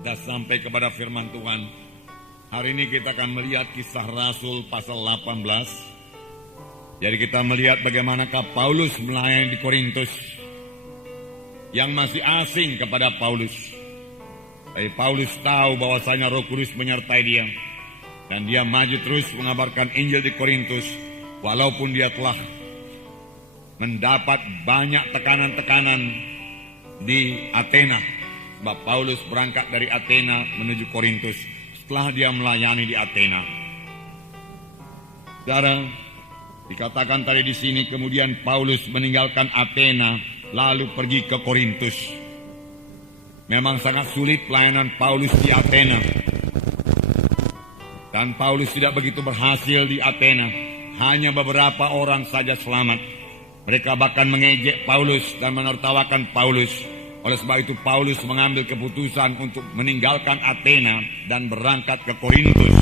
Kita sampai kepada firman Tuhan. Hari ini kita akan melihat Kisah Rasul pasal 18. Jadi kita melihat bagaimanakah Paulus melayani di Korintus yang masih asing kepada Paulus. Tapi Paulus tahu bahwasanya Roh Kudus menyertai dia, dan dia maju terus mengabarkan Injil di Korintus walaupun dia telah mendapat banyak tekanan-tekanan di Athena. Sebab Paulus berangkat dari Athena menuju Korintus setelah dia melayani di Athena. Saudara, dikatakan tadi di sini kemudian Paulus meninggalkan Athena lalu pergi ke Korintus. Memang sangat sulit pelayanan Paulus di Athena. Dan Paulus tidak begitu berhasil di Athena. Hanya beberapa orang saja selamat. Mereka bahkan mengejek Paulus dan menertawakan Paulus. Oleh sebab itu Paulus mengambil keputusan untuk meninggalkan Athena dan berangkat ke Korintus.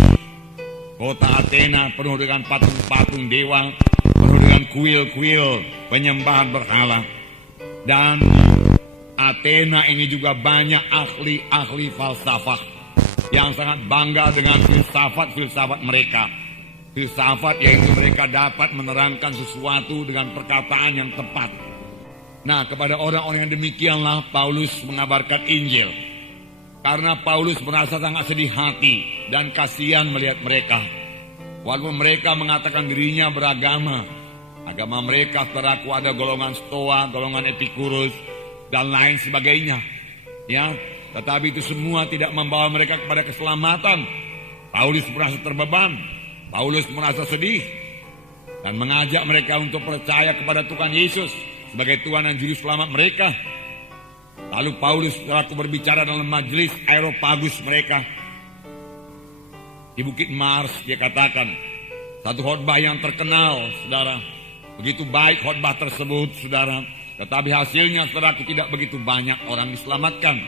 Kota Athena penuh dengan patung-patung dewa, penuh dengan kuil-kuil penyembahan berhala. Dan Athena ini juga banyak ahli-ahli falsafah yang sangat bangga dengan filsafat-filsafat mereka. Filsafat yaitu mereka dapat menerangkan sesuatu dengan perkataan yang tepat. Nah, kepada orang-orang yang demikianlah Paulus mengabarkan Injil. Karena Paulus merasa sangat sedih hati dan kasihan melihat mereka. Walaupun mereka mengatakan dirinya beragama. Agama mereka saudaraku ada golongan Stoa, golongan Epikurus, dan lain sebagainya. Ya, tetapi itu semua tidak membawa mereka kepada keselamatan. Paulus merasa terbeban. Paulus merasa sedih. Dan mengajak mereka untuk percaya kepada Tuhan Yesus sebagai Tuhan dan Juru Selamat mereka. Lalu Paulus selaku berbicara dalam majelis Areopagus mereka di Bukit Mars. Dia katakan satu khotbah yang terkenal, saudara. Begitu baik khotbah tersebut, saudara. Tetapi hasilnya, saudaraku, tidak begitu banyak orang diselamatkan.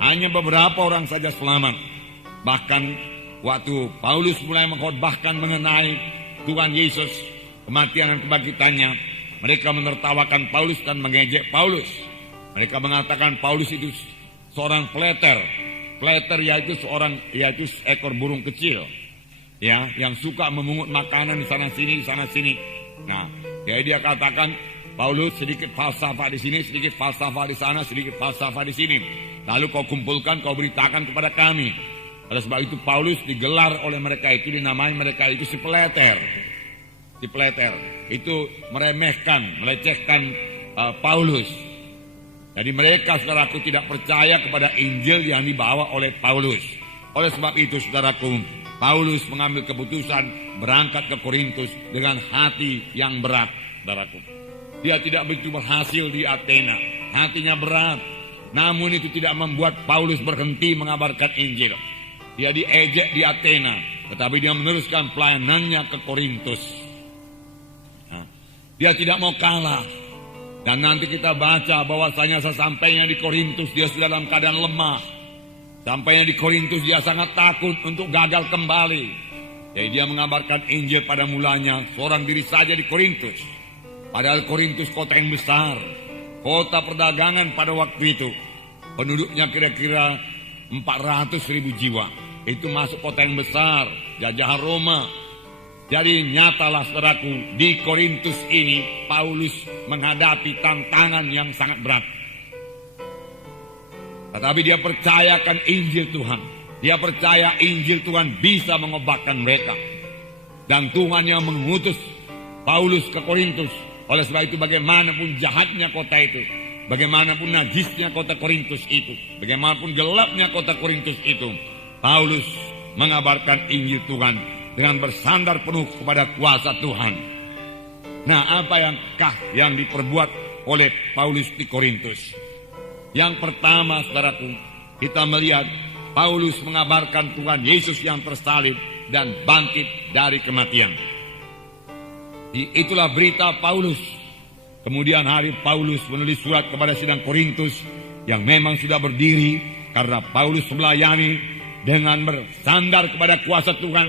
Hanya beberapa orang saja selamat. Bahkan waktu Paulus mulai mengkhotbahkan mengenai Tuhan Yesus, kematian dan kebangkitannya, mereka menertawakan Paulus dan mengejek Paulus. Mereka mengatakan Paulus itu seorang pleter. Pleter yaitu seekor burung kecil, ya, yang suka memungut makanan di sana sini, di sana sini. Nah, jadi dia katakan Paulus sedikit falsafah di sini, sedikit falsafah di sana, sedikit falsafah di sini. Lalu kau kumpulkan, kau beritakan kepada kami. Oleh sebab itu Paulus digelar oleh mereka itu, dinamai mereka itu si pleter. Si pleter itu meremehkan, melecehkan Paulus. Jadi mereka, saudaraku, tidak percaya kepada Injil yang dibawa oleh Paulus. Oleh sebab itu, saudaraku, Paulus mengambil keputusan berangkat ke Korintus dengan hati yang berat, saudaraku. Dia tidak begitu berhasil di Athena, hatinya berat. Namun itu tidak membuat Paulus berhenti mengabarkan Injil. Dia diejek di Athena, tetapi dia meneruskan pelayanannya ke Korintus. Dia tidak mau kalah. Dan nanti kita baca bahwasanya sesampainya di Korintus dia sudah dalam keadaan lemah. Sampainya di Korintus dia sangat takut untuk gagal kembali. Jadi dia mengabarkan Injil pada mulanya seorang diri saja di Korintus. Padahal Korintus kota yang besar, kota perdagangan pada waktu itu. Penduduknya kira-kira 400.000 jiwa. Itu masuk kota yang besar, jajahan Roma. Jadi nyatalah, saudaraku, di Korintus ini Paulus menghadapi tantangan yang sangat berat. Tetapi dia percayakan Injil Tuhan. Dia percaya Injil Tuhan bisa mengobatkan mereka. Dan Tuhan yang mengutus Paulus ke Korintus. Oleh sebab itu bagaimanapun jahatnya kota itu, bagaimanapun najisnya kota Korintus itu, bagaimanapun gelapnya kota Korintus itu, Paulus mengabarkan Injil Tuhan dengan bersandar penuh kepada kuasa Tuhan. Nah, apa yang diperbuat oleh Paulus di Korintus? Yang pertama, saudaraku, kita melihat Paulus mengabarkan Tuhan Yesus yang tersalib dan bangkit dari kematian. Itulah berita Paulus. Kemudian hari Paulus menulis surat kepada sidang Korintus yang memang sudah berdiri karena Paulus melayani dengan bersandar kepada kuasa Tuhan.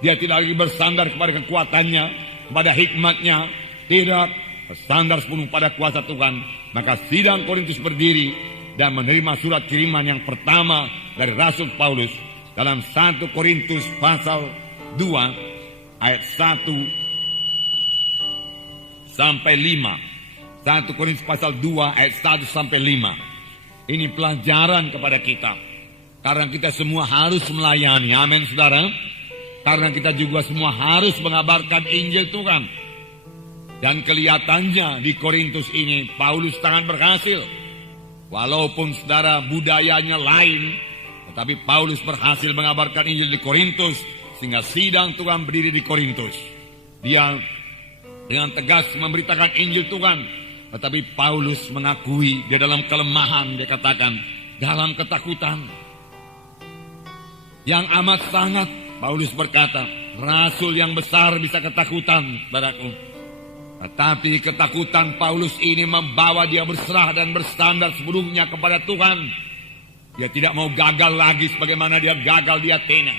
Dia tidak lagi bersandar kepada kekuatannya, kepada hikmatnya, tidak bersandar sepenuh pada kuasa Tuhan. Maka sidang Korintus berdiri dan menerima surat kiriman yang pertama dari Rasul Paulus dalam 1 Korintus pasal 2 ayat 1 sampai 5. 1 Korintus pasal 2 ayat 1 sampai 5. Ini pelajaran kepada kita. Karena kita semua harus melayani. Amin, saudara. Karena kita juga semua harus mengabarkan Injil Tuhan. Dan kelihatannya di Korintus ini Paulus sangat berhasil. Walaupun saudara budayanya lain, tetapi Paulus berhasil mengabarkan Injil di Korintus. Sehingga sidang Tuhan berdiri di Korintus. Dia dengan tegas memberitakan Injil Tuhan. Tetapi Paulus mengakui dia dalam kelemahan, dia katakan dalam ketakutan yang amat sangat. Paulus berkata, rasul yang besar bisa ketakutan, saudaraku. Tetapi ketakutan Paulus ini membawa dia berserah dan bersandar sepenuhnya kepada Tuhan. Dia tidak mau gagal lagi sebagaimana dia gagal di Athena.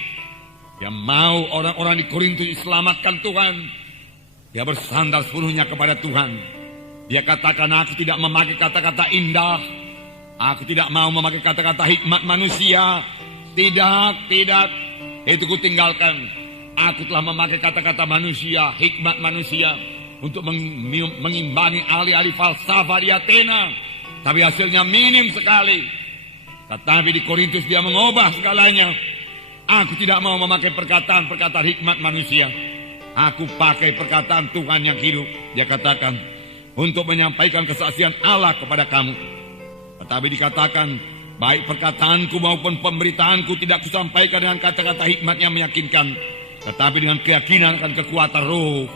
Dia mau orang-orang di Korintus diselamatkan Tuhan. Dia bersandar sepenuhnya kepada Tuhan. Dia katakan, aku tidak memakai kata-kata indah. Aku tidak mau memakai kata-kata hikmat manusia. Tidak. Itu kutinggalkan. Aku telah memakai kata-kata manusia, hikmat manusia, untuk mengimbangi ahli-ahli falsafah di Athena. Tapi hasilnya minim sekali. Tetapi di Korintus dia mengubah segalanya. Aku tidak mau memakai perkataan-perkataan hikmat manusia. Aku pakai perkataan Tuhan yang hidup. Dia katakan, untuk menyampaikan kesaksian Allah kepada kamu. Tetapi dikatakan, baik perkataanku maupun pemberitaanku tidak kusampaikan dengan kata-kata hikmat yang meyakinkan, tetapi dengan keyakinan akan kekuatan roh.